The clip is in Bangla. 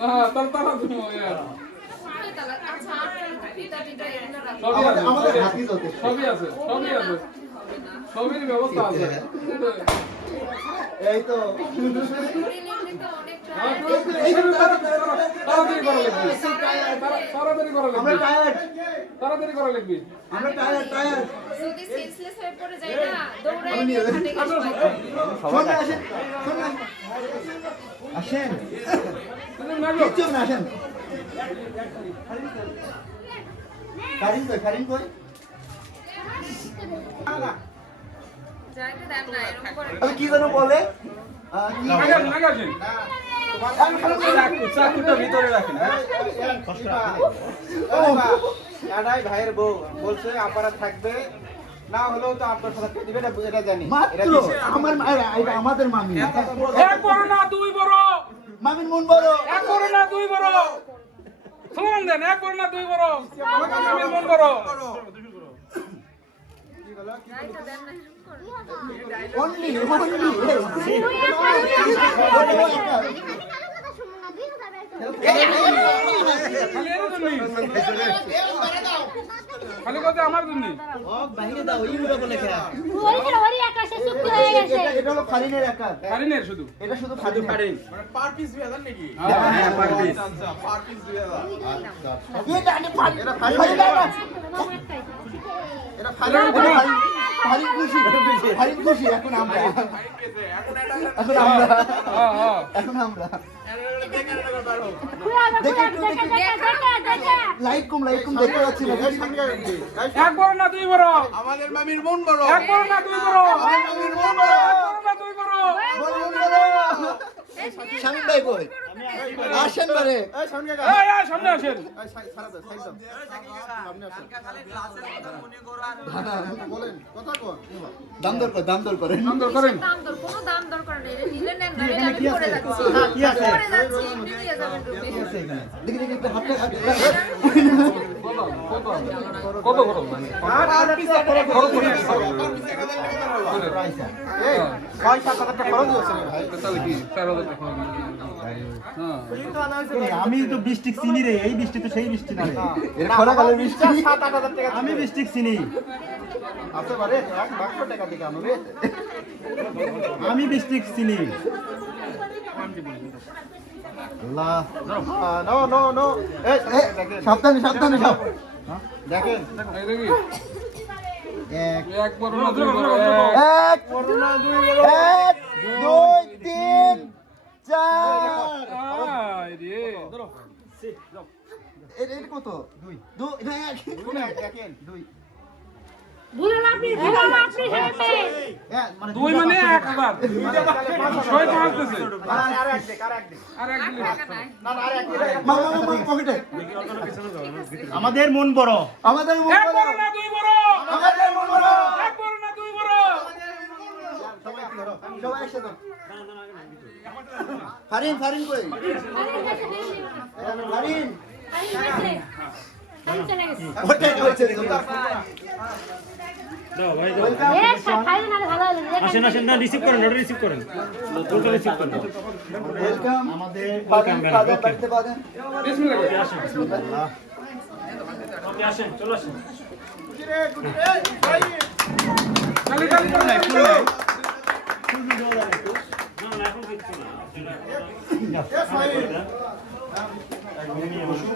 হ্যাঁ তারা তুমি সবই আছে সবই ব্যবস্থা আছে এই তো তাড়াতাড়ি করা লাগবে আমরা টায়ার যদি সেন্সলেস হয়ে পড়ে যায় না দৌড়াই নিয়ে হাঁটে গেছে সবাই আসেন আসেন কিচ্ছু না আসেন কারিন কই যাইতে দেন না এরকম করে আমি কি যেন বলে চাকুটা ভিতরে রাখেন এটাই ভাইয়ের বউ বলছে আপনারা থাকবে না হলেও তো আপনার সাথে দিবে এটা জানি মাত্র আমার এটা আমাদের মামি এক বড় না দুই বড় মামির মন বড় এক বড় না দুই বড় শুনুন দেন এক বড় না দুই বড় আমি মন বড় যাইতে দেন না অনলি খালি কথা আমার জন্য এটা হলো ফারিনের একার কারিনের শুধু এটা শুধু ফারিন পার পিস 2000 নাকি হ্যাঁ পার পিস আচ্ছা পার পিস 2000 এটা আগে ফারিন এটা ফারিন এটা ফারিন খুশি এখন আমরা এখন আমরা লাইট কম দেখতে পাচ্ছি না এক বড় না দুই বড় আমাদের মামির মন বড় এক বড় না দুই বড় মামির মন বড় এক বড় না দুই বড় শামিম ভাই কই আসেন বারে এই সামনে গা এই সামনে আসেন সারা দাও সাইড দাও সামনে আসেন বলেন কথা কোন দাম দর করেন সুন্দর করেন দাম দর কোনো দাম দর করে না এটা নিলে নেন না এটা আমি করে যাচ্ছি কি আছে করে যাচ্ছি এমনি নিয়ে যাবেন রুমে দেখি একটু হাতটা কত কত পার পিস করে এই 6-7 টাকা খরচ হচ্ছে ভাই তাহলে কি 4000 টাকা হ্যাঁ আমি তো বৃষ্টিক চিনি রে এই বৃষ্টি তো সেই বৃষ্টি না রে এর খরা কালের বৃষ্টি 7-8000 টাকা আমি বৃষ্টিক চিনি আছে বারে 1 টাকা দিকে আনো রে আমি বৃষ্টিক চিনি আল্লাহ নো এই সাবধানে সব দেখেন এই দেখি এক এক বড় না দুই বড় এক করোনা 2 এক দুই তিন চার আয় রে এটা কত দুই এক দেখেন 2 দুই মানে 1000 ছয় পাঁচ দিছে আর এক দিক আর এক দিলে টাকা নাই না আর এক দিক মামা পকেটে আমাদের মন বড় আমাদের মন এক বড় বড় না দুই বড় আমাদের মন বড় এক বড় না দুই বড় সবাই একসাথে ফারিন কই ফারিন ওটাই হচ্ছে আসেন না রিসিভ করেন ওটা রিসিভ করেন ওটা রিসিভ করেন ওয়েলকাম আমাদের বাড়তে পারেন বিসমিল্লাহ ওকে আসেন চলে আসেন খালি খালি করে নাই ফুল নাই না এখন কিচ্ছু না